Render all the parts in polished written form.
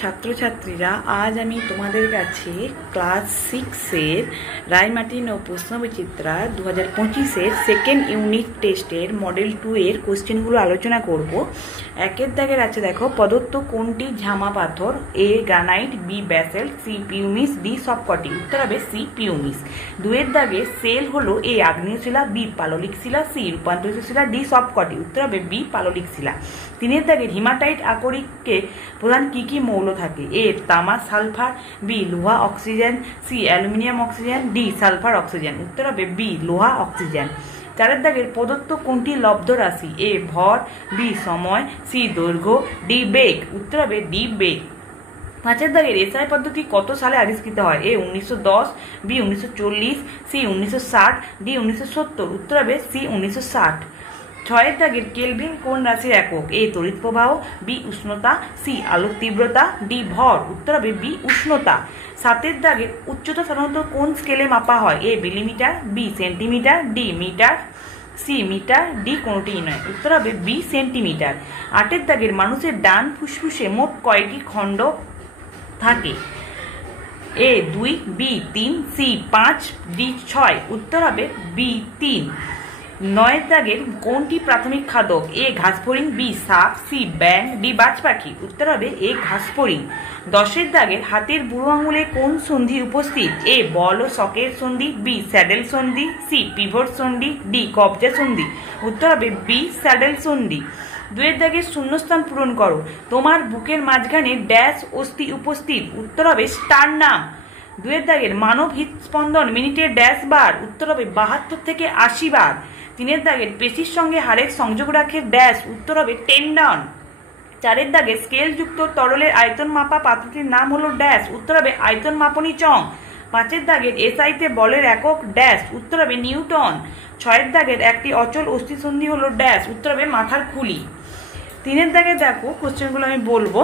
ছাত্রছাত্রীরা, আজ আমি তোমাদের কাছে ক্লাস 6-এর রায়মার্টিন ও প্রশ্নবিচিত্রা 2025-এর সেকেন্ড ইউনিট টেস্টের মডেল 2 এর কোশ্চেনগুলো আলোচনা করব। একের দাগের আছে দেখো, প্রদত্ত কোনটি ঝামা পাথর? A granite, B basalt, C pumice, D সবকটি। উত্তর হবে সি পিউমিস। দুয়ের দাগে সেল হলো এ আগ্নেয় শিলা, বি পাললিক শিলা, সি রূপান্তরিত শিলা, ডি সবকটি। উত্তর হবে বি পাললিক শিলা। তিনের দাগে হিমাটাইট আকরিকে প্রধান কি কি মৌল থাকে? এ তামা সালফার, বি লোহা oxygen, C aluminium oxygen, D sulphur oxygen. উত্তর হবে বি লোহা অক্সিজেন। চারের দাগের প্রদত্ত কোনটি লব্ধ রাশি? এ ভর, বি সময়, সি দৈর্ঘ্য, ডি বেগ। উত্তর হবে ডি বেগ। পাঁচের দাগের এসআই পদ্ধতি কত সালে আবিষ্কৃত হয়? এ 1910, বি 1940, সি 1960, ডি 1970। উত্তর হবে সি 1960। ছয়ের দাগের কেলভিন কোন রাশির একক? এ তড়িৎ প্রবাহ, বি উষ্ণতা, সি আলোক তীব্রতা, ডি ভর। উত্তর হবে বি উষ্ণতা। সাতের দাগের উচ্চতা সাধারণত কোন স্কেলে মাপা হয়? A millimetre, B centimetre, D metre, C metre, D কোনটিই নয়। উত্তর হবে বি সেন্টিমিটার। আটের দাগের মানুষের ডান ফুসফুসে মোট কয়টি খণ্ড থাকে? এ 2, বি 3, সি 5, ডি 6। উত্তর হবে বি 3। নয়ের দাগের কোনটি প্রাথমিক খাদক? এ ঘাসফড়িং, বি সাপ, সি ব্যাং, ডি বাজ পাখি। উত্তর হবে এ ঘাসফড়িং। দশের দাগের হাতের বুড়ো আঙুলে কোন সন্ধি উপস্থিত? এ বল ও শকের সন্ধি, বি স্যাডেল সন্ধি, সি পিভট সন্ধি, ডি কবজা সন্ধি। উত্তর হবে বি স্যাডেল সন্ধি। দুয়ের দাগের শূন্যস্থান পূরণ করো। তোমার বুকের মাঝখানে ড্যাশ অস্থি উপস্থিত? উত্তর হবে স্টারনাম। দুয়ের দাগের মানব হৃদস্পন্দন মিনিটে ড্যাশ বার? উত্তর হবে 72 থেকে 80 বার। তিনের দাগের পেশির সঙ্গে হাড়ের সংযোগ রাখে ড্যাশ? উত্তর হবে টেন্ডন। চারের দাগের স্কেলযুক্ত তরলের আয়তন মাপা পাত্রটির নাম হলো ড্যাশ? উত্তর হবে আয়তন মাপনী চং। পাঁচের দাগের এসআইতে বলের একক ড্যাশ? উত্তর হবে নিউটন। ছয়ের দাগের একটি অচল অস্থিসন্ধি হলো ড্যাশ? উত্তর হবে মাথার খুলি। তিনের দাগে দেখো কোশ্চেনগুলো আমি বলবো।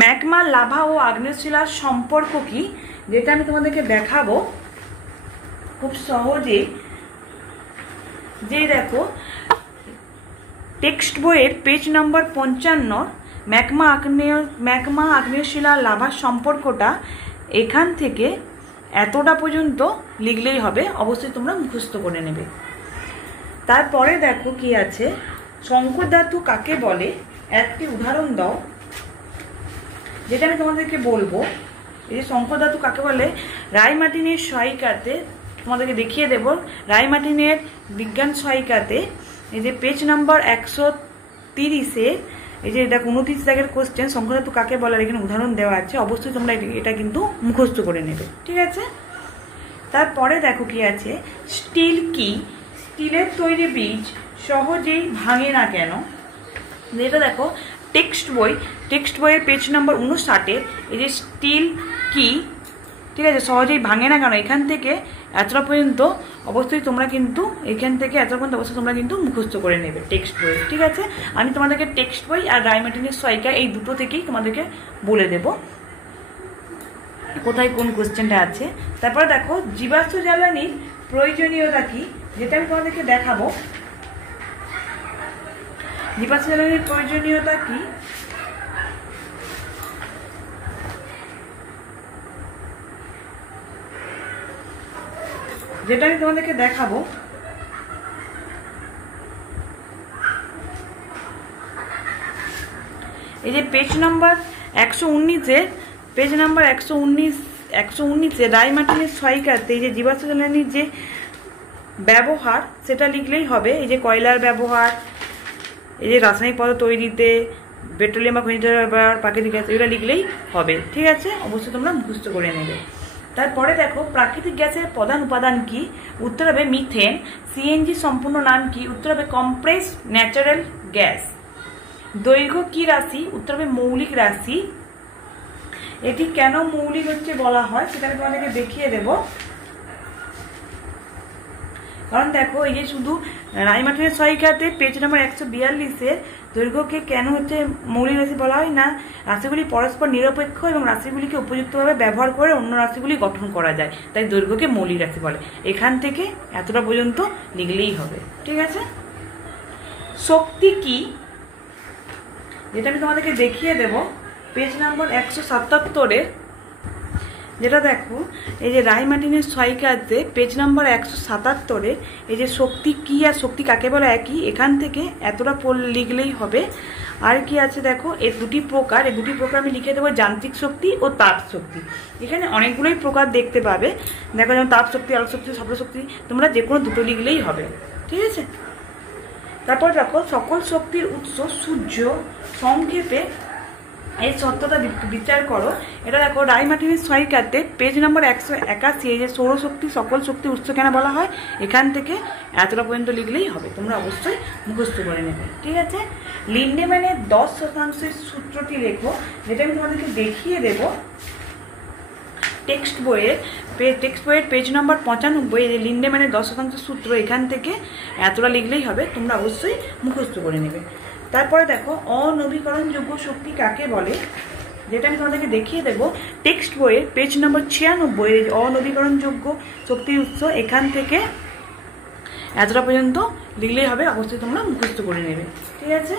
ম্যাগমা, লাভা ও আগ্নেয়শিলার সম্পর্ক কি? যেটা আমি তোমাদেরকে দেখাবো খুব সহজে। যে দেখো টেক্সট বইয়ের পেজ নম্বর 55 ম্যাগমা আগ্নেয়শিলা লাভার সম্পর্কটা এখান থেকে এতটা পর্যন্ত লিখলেই হবে। অবশ্যই তোমরা মুখস্থ করে নেবে। তারপরে দেখো কি আছে, সংকর ধাতু কাকে বলে? একটি উদাহরণ দাও। যেটা আমি তোমাদেরকে বলবো, এই যে সংকর ধাতু কাকে বলে, রায়মার্টিনের সহায়িকাতে তোমাদেরকে দেখিয়ে দেব। রায়মার্টিনের বিজ্ঞান সহায়িকাতে এই যে পেজ নাম্বার 130-এ এই যে এটা 29 দাগের কোশ্চেন, সংকর ধাতু কাকে বলে, এখানে উদাহরণ দেওয়া আছে। অবশ্যই তোমরা এটা কিন্তু মুখস্থ করে নেবে, ঠিক আছে? তারপরে দেখো কি আছে, স্টিল কি? স্টিলের তৈরি বীজ সহজেই ভাঙে না কেন? এটা দেখো টেক্সট বইয়ের পেজ নম্বর 59-এ এই যে স্টিল কি, ঠিক আছে, সহজেই ভাঙে না কেন, এখান থেকে এতটা পর্যন্ত অবশ্যই তোমরা কিন্তু মুখস্থ করে নেবে টেক্সট বই, ঠিক আছে? আমি তোমাদেরকে টেক্সট বই আর রায়মার্টিনের সহায়িকা এই দুটো থেকেই তোমাদেরকে বলে দেব কোথায় কোন কোশ্চেনটা আছে। তারপরে দেখো জীবাশ্ম জ্বালানির প্রয়োজনীয়তা কি? যেটা আমি তোমাদেরকে দেখাবো। জীবাশ্ম জ্বালানির প্রয়োজনীয়তা কি? যেটা আমি তোমাদেরকে দেখাবো, এই যে পেজ নাম্বার 119-এ রায়মার্টিনের সহায়িকাতে এই যে জীবাশ্ম জ্বালানির যে ব্যবহার সেটা লিখলেই হবে। এই যে কয়লার ব্যবহার, এই যে রাসায়নিক পদার্থ তৈরিতে পেট্রোলিয়াম বা খনিজ ব্যবহার, প্রাকৃতিক গ্যাস, এগুলো লিখলেই হবে, ঠিক আছে? অবশ্যই তোমরা মুখস্থ করে নেবে। তারপরে দেখো প্রাকৃতিক গ্যাসের প্রধান উপাদান কি? উত্তর হবে মিথেন। সিএনজি সম্পূর্ণ নাম কি? উত্তর হবে কম্প্রেসড ন্যাচারাল গ্যাস। দৈর্ঘ্য কি রাশি? উত্তর হবে মৌলিক রাশি। এটি কেন মৌলিক হচ্ছে বলা হয় সেটা আমি তোমাদেরকে দেখিয়ে দেব। কারণ দেখো এই যে শুধু রায়মার্টিনের সহায়িকাতে পেজ নাম্বার 142-এর দৈর্ঘ্যকে কেন হচ্ছে মৌলিক রাশি বলা হয় না, রাশিগুলি পরস্পর নিরপেক্ষ এবং রাশিগুলিকে উপযুক্তভাবে ব্যবহার করে অন্য রাশিগুলি গঠন করা যায়, তাই দৈর্ঘ্যকে মৌলিক রাশি বলে। এখান থেকে এতটা পর্যন্ত লিখলেই হবে, ঠিক আছে? শক্তি কি? যেটা আমি তোমাদেরকে দেখিয়ে দেব পেজ নাম্বার 177-এ, যেটা দেখো এই যে রায় মার্টিনের সহায়িকাতে পেজ নাম্বার 177-এ এই যে শক্তি কি আর শক্তি কাকে বলে একই, এখান থেকে এতটা লিখলেই হবে। আর কি আছে দেখো, এই দুটি প্রকার আমি লিখে দেবো, যান্ত্রিক শক্তি ও তাপ শক্তি। এখানে অনেকগুলোই প্রকার দেখতে পাবে, দেখো যেমন তাপ শক্তি, আলোক শক্তি, শব্দ শক্তি, তোমরা যে কোনো দুটো লিখলেই হবে, ঠিক আছে। তারপর দেখো সকল শক্তির উৎস সূর্য, সংক্ষেপে এই সত্যতা বিচার করো। এটা দেখো রায় মার্টিনের সহায়িকাতে পেজ নম্বর 181, এই যে সৌরশক্তি সকল শক্তি উৎস কেন বলা হয়, এখান থেকে এতটা পর্যন্ত লিখলেই হবে, তোমরা অবশ্যই মুখস্থ করে নেবে, ঠিক আছে। লিন্ডেম্যানের 10% সূত্রটি লেখো, যেটা আমি তোমাদেরকে দেখিয়ে দেব টেক্সট বইয়ের পেজ নম্বর 95, এই যে লিন্ডেম্যানের 10% সূত্র, এখান থেকে এতটা লিখলেই হবে, তোমরা অবশ্যই মুখস্থ করে নেবে। তারপরে দেখো অনবীকরণযোগ্য শক্তি কাকে বলে, যেটা আমি তোমাদেরকে দেখিয়ে দেবো টেক্সট বইয়ের পেজ নম্বর 96, এই যে অনবীকরণযোগ্য শক্তির উৎস, এখান থেকে এতটা পর্যন্ত লিখলেই হবে, অবশ্যই তোমরা মুখস্থ করে নেবে, ঠিক আছে।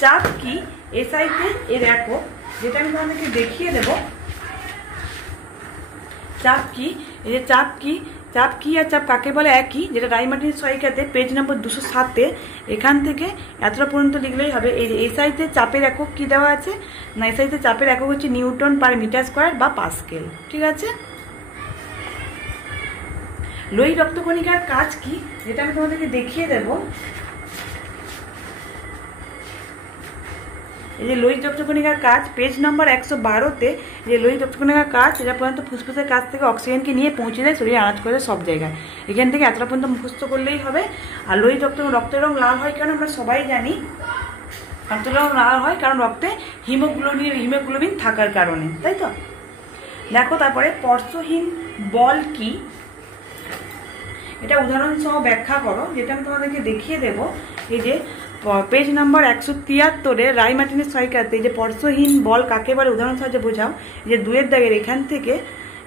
চাপ কি এসআইতে এর একক, যেটা আমি তোমাদেরকে দেখিয়ে দেব চাপ কি, এই যে চাপ কি আর চাপ কাকে বলে একই, যেটা রায় মার্টিনের সহায়িকাতে পেজ নম্বর 207-এ এখান থেকে এতটা পর্যন্ত লিখলেই হবে। এই যে এসআইতে চাপের একক কি দেওয়া আছে না, এসআইতে চাপের একক হচ্ছে নিউটন পার মিটার স্কোয়ার বা পাস্কেল, ঠিক আছে। লোহিত রক্তকণিকার কাজ কি, যেটা আমি তোমাদেরকে দেখিয়ে দেব, এই যে লোহিত রক্তকণিকার কাজ পেজ নম্বর 112-তে, যে লোহিত রক্তকণিকার কাজ এটা পর্যন্ত ফুসফুসের কাছ থেকে অক্সিজেনকে নিয়ে পৌঁছে দেয় শরীরে আনাজ করে সব জায়গায়, এখান থেকে এতটা পর্যন্ত মুখস্থ করলেই হবে। আর লোহিত রক্তের রং লাল হয় কেন আমরা সবাই জানি, রক্তের রং লাল হয় কারণ রক্তে হিমোগ্লোবিন থাকার কারণে, তাই তো। দেখো তারপরে স্পর্শহীন বল কি, এটা উদাহরণ সহ ব্যাখ্যা করো, যেটা আমি তোমাদেরকে দেখিয়ে দেব। এই যে পেজ নাম্বার 173-এ রায় মার্টিনের সহায়িকাতে এই যে স্পর্শহীন বল কাকে বলে উদাহরণ সাহায্যে বোঝাও, যে 2-এর দাগের এখান থেকে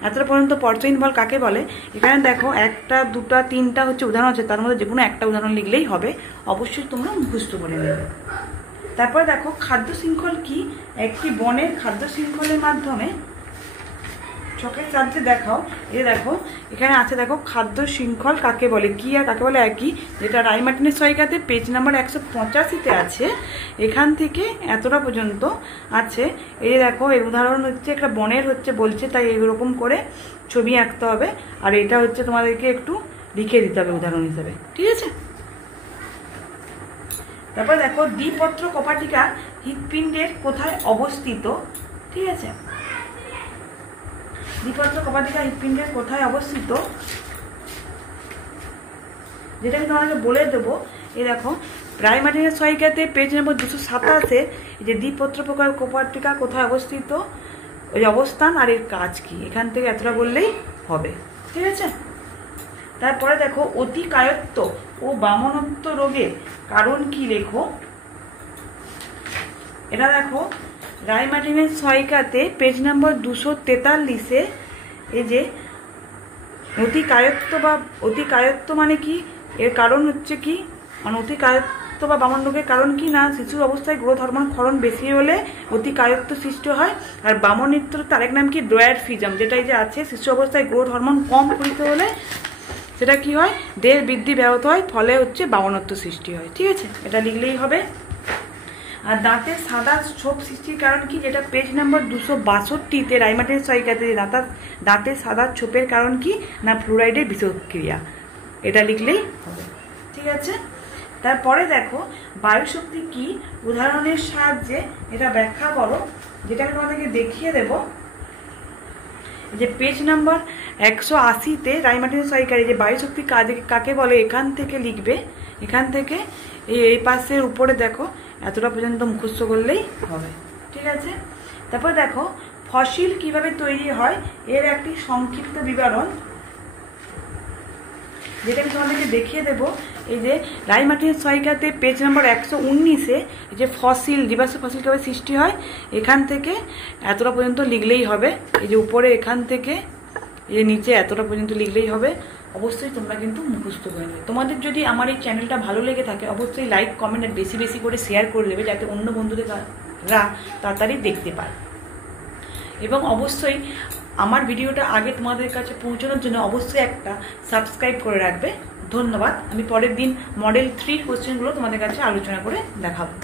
এতটা পর্যন্ত স্পর্শহীন বল কাকে বলে। এখানে দেখো 1টা 2টা 3টা হচ্ছে উদাহরণ আছে, তার মধ্যে যে কোনো একটা উদাহরণ লিখলেই হবে, অবশ্যই তোমরা মুখস্থ করে নেবে। তারপরে দেখো খাদ্য শৃঙ্খল কি, একটি বনের খাদ্য শৃঙ্খলের মাধ্যমে ছকের সাহায্যে দেখাও। এই দেখো এখানে আছে, দেখো খাদ্য শৃঙ্খল কাকে বলে, কি আর কাকে বলে একই, যেটা রায় মার্টিনের সহায়িকাতে পেজ নাম্বার 185-তে আছে, এখান থেকে এতটা পর্যন্ত আছে। এই দেখো এর উদাহরণ হচ্ছে একটা বনের হচ্ছে বলছে, তাই এরকম করে ছবি আঁকতে হবে, আর এটা হচ্ছে তোমাদেরকে একটু লিখে দিতে হবে উদাহরণ হিসেবে, ঠিক আছে। তারপর দেখো দ্বিপত্র কপাটিকা হৃৎপিণ্ডের কোথায় অবস্থিত, ঠিক আছে। দ্বিপত্র কপাটিকা হৃৎপিণ্ডের কোথায় অবস্থিত, যেটা আমি তোমাকে বলে দেবো। এই দেখো রায় মার্টিনের সহায়িকাতে পেজ নম্বর 227-এ যে দ্বিপত্র কপাটিকা কোথায় অবস্থিত, ওই অবস্থান আর এর কাজ কি, এখান থেকে এতটা বললেই হবে, ঠিক আছে। তারপরে দেখো অতিকায়ত্ব ও বামনত্ব রোগের কারণ কি লেখো। এটা দেখো রায় মার্টিনের সহায়িকাতে পেজ নম্বর 243-এ এই যে অতিকায়ত্ব মানে কি, এর কারণ হচ্ছে কি, মানে অতিকায়ত্ব বা বামন রোগের কারণ কি না, শিশুর অবস্থায় গ্রোথ হরমোন ক্ষরণ বেশি হলে অতিকায়ত্ব সৃষ্টি হয়। আর বামনিত্ব তার এক নাম কি ড্রয়ারফিজম, যেটা এই যে আছে শিশু অবস্থায় গ্রোথ হরমোন কম পরিত হলে সেটা কি হয়, দেহের বৃদ্ধি ব্যাহত হয়, ফলে হচ্ছে বামনত্ব সৃষ্টি হয়, ঠিক আছে, এটা লিখলেই হবে। আর দাঁতের সাদা ছোপ সৃষ্টির কারণ কি, যেটা পেজ নাম্বার 262-তে রায় মার্টিনের সহায়িকাতে দাঁতের সাদা ছোপের কারণ কি না ফ্লুরাইডের বিষক্রিয়া, এটা লিখলেই হবে, ঠিক আছে। তারপরে দেখো বায়ুশক্তি কি, উদাহরণের সাহায্যে এটা ব্যাখ্যা করো, যেটা আমি তোমাদেরকে দেখিয়ে দেব। যে পেজ নাম্বার 180-তে রায় মার্টিনের সহায়িকায় যে বায়ুশক্তি কাকে বলে এখান থেকে লিখবে, এখান থেকে এই পাশের উপরে দেখো এতটা পর্যন্ত মুখস্থ করলেই হবে, ঠিক আছে। তারপর দেখো ফসিল কিভাবে তৈরি হয় এর একটি সংক্ষিপ্ত বিবরণ, যেটা আমি তোমাদেরকে দেখিয়ে দেবো। এই যে রায় মার্টিনের সহায়িকাতে পেজ নম্বর 119-এ এই যে ফসিল জীবাশ্ম ফসিল কিভাবে সৃষ্টি হয়, এখান থেকে এতটা পর্যন্ত লিখলেই হবে। এই যে উপরে এখান থেকে এই যে নিচে এতটা পর্যন্ত লিখলেই হবে, অবশ্যই তোমরা কিন্তু মুখস্থ করে নেবে। তোমাদের যদি আমার এই চ্যানেলটা ভালো লেগে থাকে অবশ্যই লাইক কমেন্ট আর বেশি বেশি করে শেয়ার করে দেবে, যাতে অন্য বন্ধুরা তাড়াতাড়ি দেখতে পায়। এবং অবশ্যই আমার ভিডিওটা আগে তোমাদের কাছে পৌঁছানোর জন্য অবশ্যই একটা সাবস্ক্রাইব করে রাখবে। ধন্যবাদ। আমি পরের দিন মডেল 3 কোশ্চেনগুলো তোমাদের কাছে আলোচনা করে দেখাবো।